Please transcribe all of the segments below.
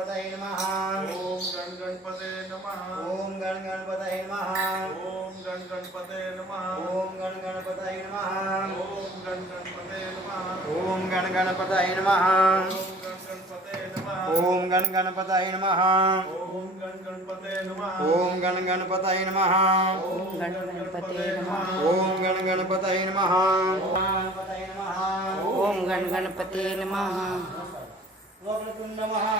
गणपतये नमः ॐ गण गणपतये नमः ॐ गण गणपतये नमः ॐ गण गणपतये नमः ॐ गण गणपतये नमः ॐ गण गणपतये नमः ॐ गण गणपतये नमः ॐ गण गणपतये नमः ॐ गण गणपतये नमः ॐ गण गणपतये नमः ॐ गण गणपतये नमः ॐ गण गणपतये नमः ॐ गण गणपतये नमः नमः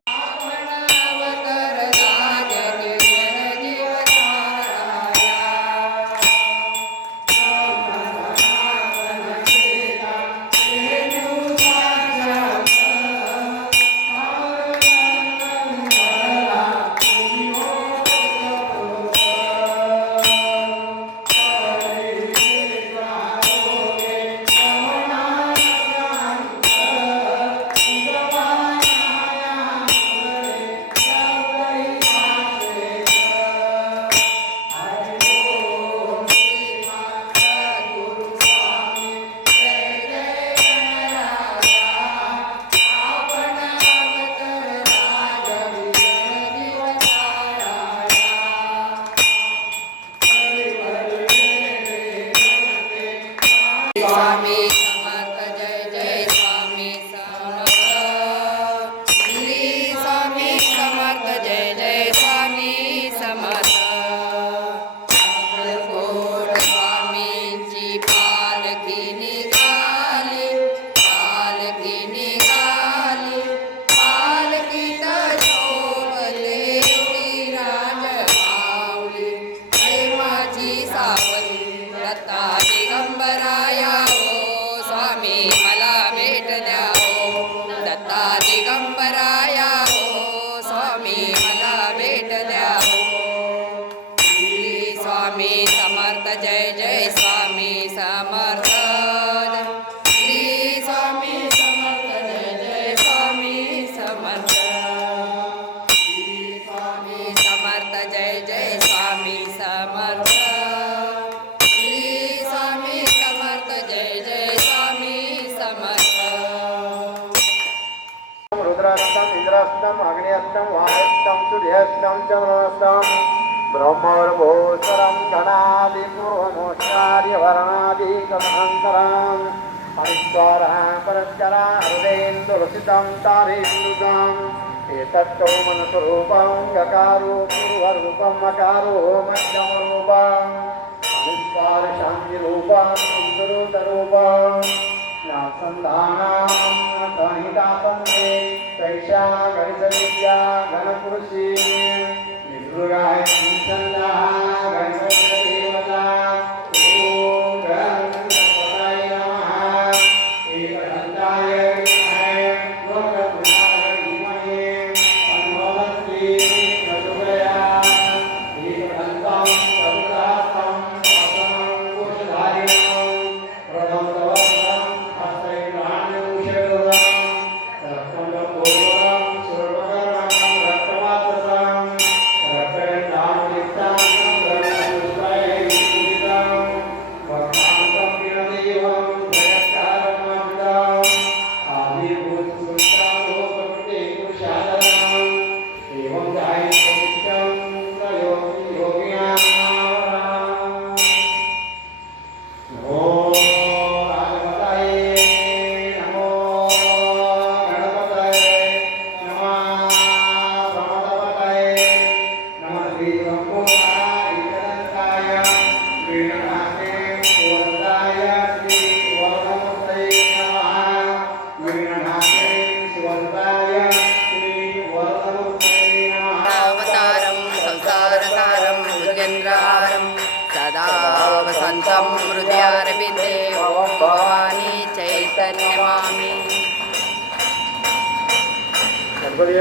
అగ్నేష్టం అగ్నేష్టం వాయష్టం సూర్యేష్టం చంద్రష్టం బ్రహ్మవరభూసరం గణాది పూర్వమోచార్యవరణాది గమనంతరం పరిశ్వర పరస్కర హృదయేందురసితం తారేందుతాం ఏతత్తో మనస్వరూపం గకారో పూర్వరూపం అకారో మధ్యమరూపం అనుస్వార శాంతిరూపం సుందరూపం व्यासन्धानाम् संहिता सन्ते तैषा गणितविद्या गणपुरुषी निभृगाय गणपतिः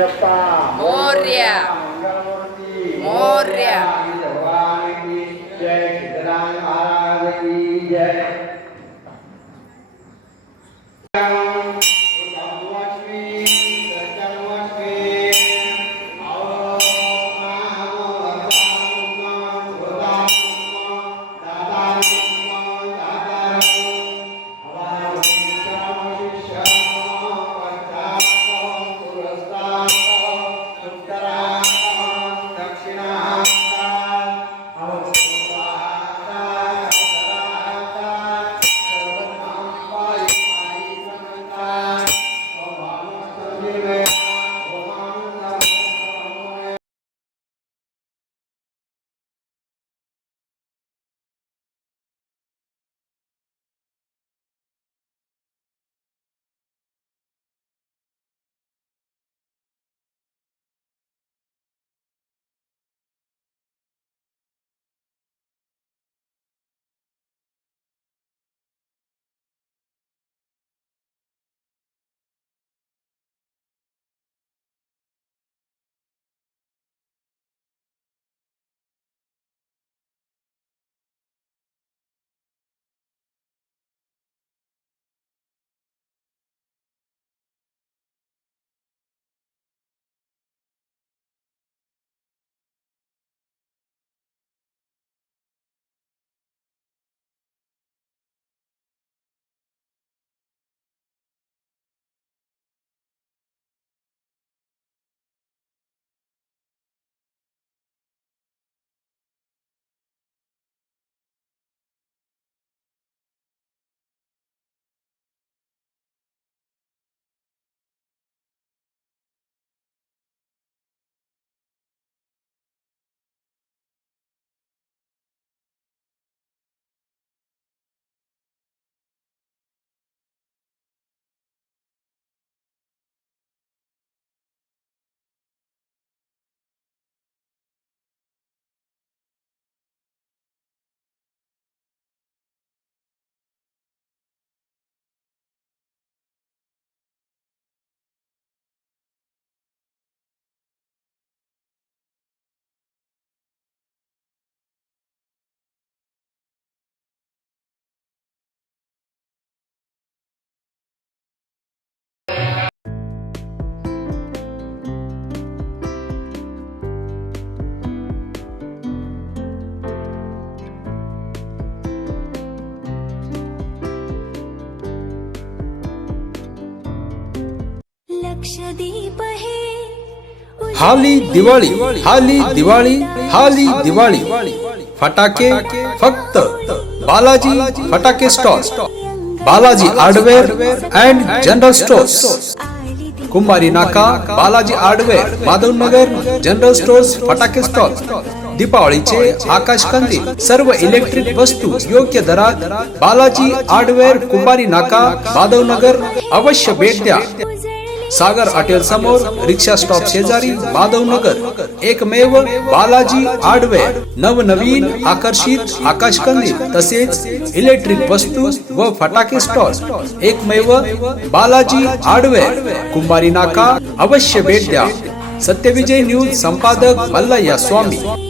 मोर्य मोर्य जय महाराज की जय हाली दिवाळी हाली दिवाळी हाली दिवाळी फटाके फक्त बालाजी फटाके stall Balaji hardware and general stores Kumbhari नाका Balaji hardware Madhavnagar general stores फटाके स्टॉल दीपावळीचे आकाश कंदील सर्व इलेक्ट्रिक वस्तू योग्य दरात बालाजी हार्डवेअर कुंभारी नाका नगर अवश्य भेट द्या सागर हॉटेल समोर रिक्षा स्टॉप शेजारी नगर एकमेव बालाजी आडवे नवनवीन आकर्षित आकाशकंदी तसेच इलेक्ट्रिक वस्तू व फटाके स्टॉल एकमेव बालाजी आडवे कुंभारी नाका अवश्य भेट द्या सत्यविजय न्यूज संपादक मल्लय्या स्वामी